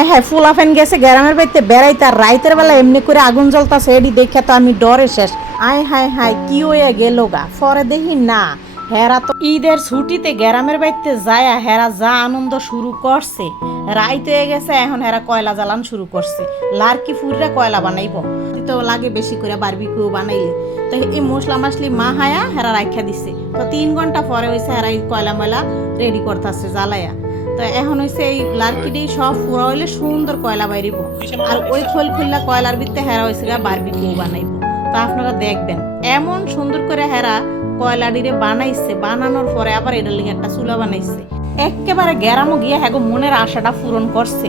হায় হায় ফুলাফেন গেছে গ্রামের বাড়িতে বেড়াইতে আর রাইতের বেলা এমনি করে আগুন জ্বলতাছে এডি দেখে তো আমি ডরে শেষ। আয় হায় হায় কি হয়ে গেল গা, পরে দেখি না হেরা তো ঈদের ছুটিতে গ্রামের বাড়িতে যায়, হেরা যা আনন্দ শুরু করছে। রাইত হয়ে গেছে, এখন হেরা কয়লা জ্বালান শুরু করছে। লার্কি ফুররা কয়লা বানাইব, তো লাগে বেশি করে বারবিকিউ বানাইলে। তো এই মশলা মাসলি মা হায়া হেরা রাখা দিছে। তো 3 ঘন্টা পরে হয়েছে হেরা এই কয়লা ময়লা রেডি করতেছে জ্বালাইয়া। তো এখন হয়েছে এই লার্কিটি সব ফুরা হইলে সুন্দর কয়লা বাইরিব, আর ওই খোল খুললা কয়লার ভিতরে হেরা হয়েছে বারবিকিউ বানাইব। তা আপনারা দেখবেন এমন সুন্দর করে হেরা কয়লাডিরে বানাইছে। বানানোর পরে আবার এটার লিগে একটা চুলা বানাইছে। একেবারে গ্যারামও গিয়ে হ্যাগো মনের আশাটা পূরণ করছে।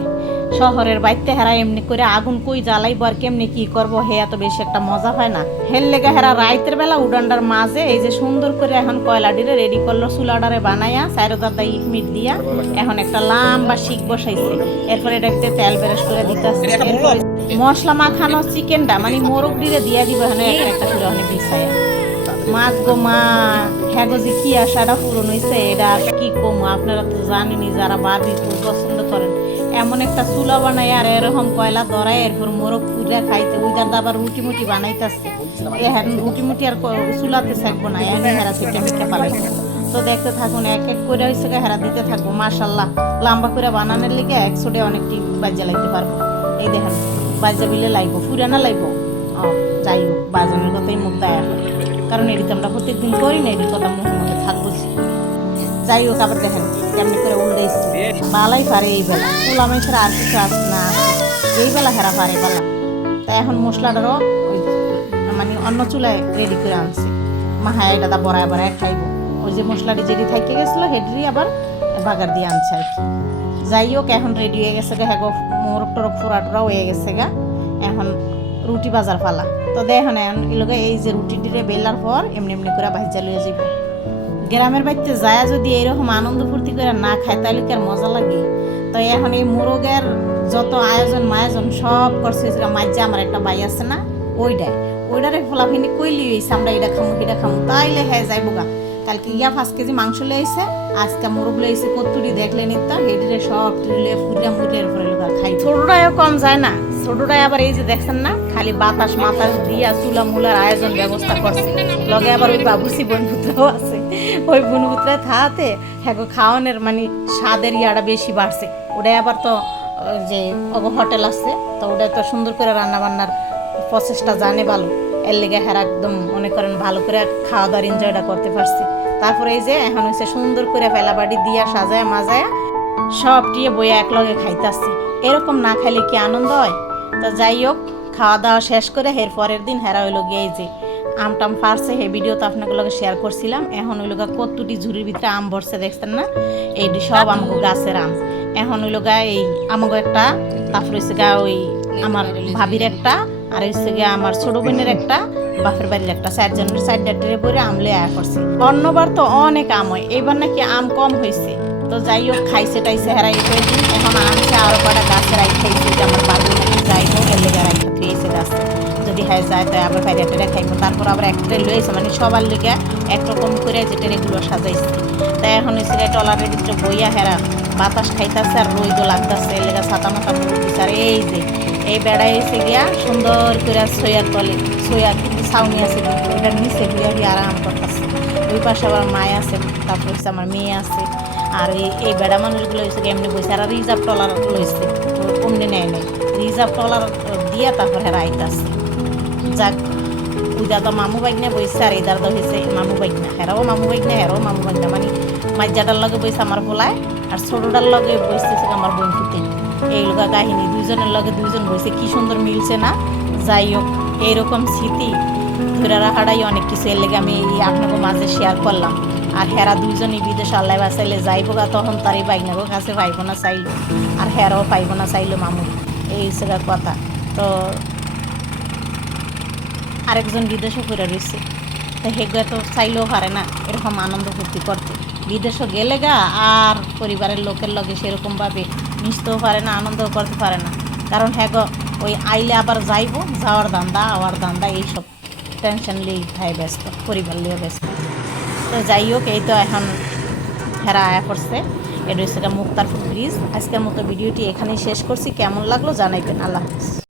শহরের বাইতে হেরা এমনি করে আগুন কই জ্বালাইব আর কেমনি কি করবো, হে এত বেশি একটা মজা হয় না। হের লেগে হেরা রাইতের বেলা উডান্ডার মাঝে এই যে সুন্দর করে এখন কয়লাডিরে রেডি করলো, চুলাডারে বানাইয়া চারোদারদা ইট মিট দিয়া এখন একটা লম্বা শিক বসাইছে। এরপরে এটাতে তেল বেরেস করে দিতেছে। এরপরে মশলা মাখানো চিকেনটা মানে মোরগ দিয়ে দিয়া দিব এখানে একটা একটা করে অনেক বিছায়া। মাছ গো মা, হ্যাঁ গো যে কি আশাটা পূরণ হয়েছে এটা কি কমো। আপনারা তো জানেনই যারা বারবিকিউ পছন্দ করেন, এমন একটা চুলা বানায় আর এরকম কয়লা ধরায় এরপর মোরগ পুজা খাইতে ওইটার আবার রুটি মুটি বানাইতেছে। হ্যাঁ রুটি মুটি আর চুলাতে থাকবো না, এনে হেরা সেটা মিঠে পালাইছে। তো দেখতে থাকুন, এক এক করে হয়েছে হেরা দিতে থাকবো। মাশাল্লাহ লম্বা করে বানানোর লেগে 100 অনেকটি বাজ্যা লাগতে পারবো। এই দেখেন বাজ্যা বিলে লাগবো, ফুরানা লাগবো। যাই হোক বাজানোর কথাই মুখ দেয়া হয়, কারণ এটি তো আমরা প্রত্যেকদিন করি না, এটির কথা মুখের মধ্যে থাকবো। যাই হোক আবার দেখেন কেমনি করে উল্টাইছে। বালাই পারে এই বেলা, পোলা মাইসের আর কিছু আসে না, এই বেলা হেরা পারে বেলা। তাই এখন মশলাটারও মানে অন্য চুলায় রেডি করে আনছে। মাহা এটা বড়ায় বড়ায় খাইব। ওই যে মশলাটি যেটি থাইকে গেছিলো সেটি আবার বাগার দিয়ে আনছে আর কি। যাই হোক এখন রেডি হয়ে গেছে গা, হ্যাঁ মোরগ টরক ফোড়াটোরাও হয়ে গেছে গা। এখন রুটি বাজার পালা। তো দেখেন এলোকে এই যে রুটি ডিরে বেলার পর এমনি এমনি করে ভাজা লইয়া যাবে। গ্রামের বাড়িতে যায় যদি এরকম আনন্দ ফুর্তি করে না খায় তাহলে কি আর মজা লাগে। তো এখন এই মোরগের যত আয়োজন মায়োজন সব করছে। মাঝে আমার একটা বাই আছে না, ওইটারে ফোলাফিনি কইলি হয়েছে আমরা এটা খামু তাইলে হ্যাঁ যাইবো গা। কালকে 5 কেজি মাংস লইছে, আজকে মোরগ লইছে কত্তুরি দেখলে নিত হেডিরে সব টুলে ফুরিয়া মুড়িয়ার পরে লোক খাই। ছোটটাও কম যায় না, ছোটটাই আবার এই যে দেখছেন না খালি বাতাস মাতাস দিয়া চুলা মুলার আয়োজন ব্যবস্থা করছে। লগে আবার ওই বাবুসি বনপুত্রও আছে। ওই বনপুত্রে থাকাতে হ্যাঁ খাওয়ানোর মানে স্বাদের ইয়াটা বেশি বাড়ছে। ওটাই আবার তো যে হোটেল আছে, তো ওটা তো সুন্দর করে রান্না বান্নার প্রসেসটা জানে ভালো। এর লেগে হেরা একদম মনে করেন ভালো করে খাওয়া দাওয়ার এনজয়টা করতে পারছি। তারপরে এই যে এখন হচ্ছে সুন্দর করে ফেলাবাড়ি দিয়া সাজায় মাজায়া সব টিয়ে বইয়া একলগে খাইতেছি। এরকম না খাইলে কি আনন্দ হয়। তো যাই হোক খাওয়া দাওয়া শেষ করে এর পরের দিন হেরা হইল গিয়ে এই যে আমটাম পারছে, এই ভিডিও তো আপনাকে লগে শেয়ার করছিলাম। এখন হইল গা কতটি ঝুড়ির ভিতরে আম ভরছে দেখছেন না, এইটি সব আমাকে গাছের আম। এখন হইল গা এই আমাকে একটা, তারপর হচ্ছে গা ওই আমার ভাবির একটা, আর হচ্ছে গিয়ে আমার ছোট বোনের একটা, বাপের বাড়ির একটা, 4 জনের 4টা ট্রে বইরে আমলে আয়া করছে। অন্যবার তো অনেক আম হয়, এইবার নাকি আম কম হয়েছে। তো যাই হোক খাইছে টাইছে হেরাই দিন। এখন আনছে আরো কটা গাছে রাই খাইছে যে আমার বাবু নাকি যাইবো এর লেগে রাখতে খেয়েছে গাছে, যদি হ্যাঁ যায় তো আবার বাইরে টেরে খাইবো। তারপর আবার এক ট্রে লইছে মানে সবার লেগে একরকম করে যে ট্রেগুলো সাজাইছে। তাই এখন হচ্ছে টলারের ভিতরে বইয়া হেরা বাতাস খাইতেছে আর রইদও লাগতেছে। এর লেগে ছাতা মাথা মুখ দিচ্ছে। আর এই যে এই বেড়াই এসে গিয়া সুন্দর করে সইয়ার তলে সইয়ার কিন্তু ছাউনি আছে, ওটার নিচে ঘুরিয়া গিয়ে আরাম করতেছে। ওই পাশে আবার মায় আছে, তারপর হচ্ছে আমার মেয়ে আছে। আর এই বেড়া মানুষগুলো হচ্ছে এমনি বসে। আর রিজার্ভ টলার লইছে, অমনি নেয় নেই, রিজার্ভ টলার দিয়া তারপর হেরা আইতাছে। যাক ওইটা তো মামু বাইকনা বইছে, আর এইদার তো হয়েছে মামু বাইকনা, হেরাও মামু বাইকনা হেরাও মামু বাইকনা। মানে মাইজাটার লগে বইছে আমার পোলায়, আর ছোটটার লগে বইতেছে আমার বন্ধুতে। এই লোকা কাহিনী দুইজনের লগে দুইজন বইছে, কি সুন্দর মিলছে না। যাই হোক এইরকম স্মৃতি ধরে রাখাটাই অনেক কিছু। এর লেগে আমি আপনাকে মাঝে শেয়ার করলাম। আর হেরা দুইজনই বিদেশে আল্লাহ বাসাইলে যাইবো গা, তখন তার এই বাইকনাগো কাছে পাইব না চাইলো, আর হেরাও পাইব না চাইলো মামুর। এই হচ্ছে কথা। তো আরেকজন বিদেশে ঘুরে রয়েছে, তো হেগুয়া তো চাইলেও পারে না এরকম আনন্দ ফুর্তি করতে। বিদেশে গেলে গা আর পরিবারের লোকের লগে সেরকমভাবে মিশতেও পারে না, আনন্দও করতে পারে না। কারণ হ্যাঁ ওই আইলে আবার যাইবো, যাওয়ার দান্দা আওয়ার দান্দা এইসব টেনশন লিয়ে খায় ব্যস্ত, পরিবার লিয়ে ব্যস্ত। তো যাই হোক এই তো এখন হেরা আয়া পড়ছে। এটা হচ্ছে মুক্তারপুর ব্রিজ। আজকের মতো ভিডিওটি এখানেই শেষ করছি, কেমন লাগলো জানাইবেন। আল্লাহ হাফিজ।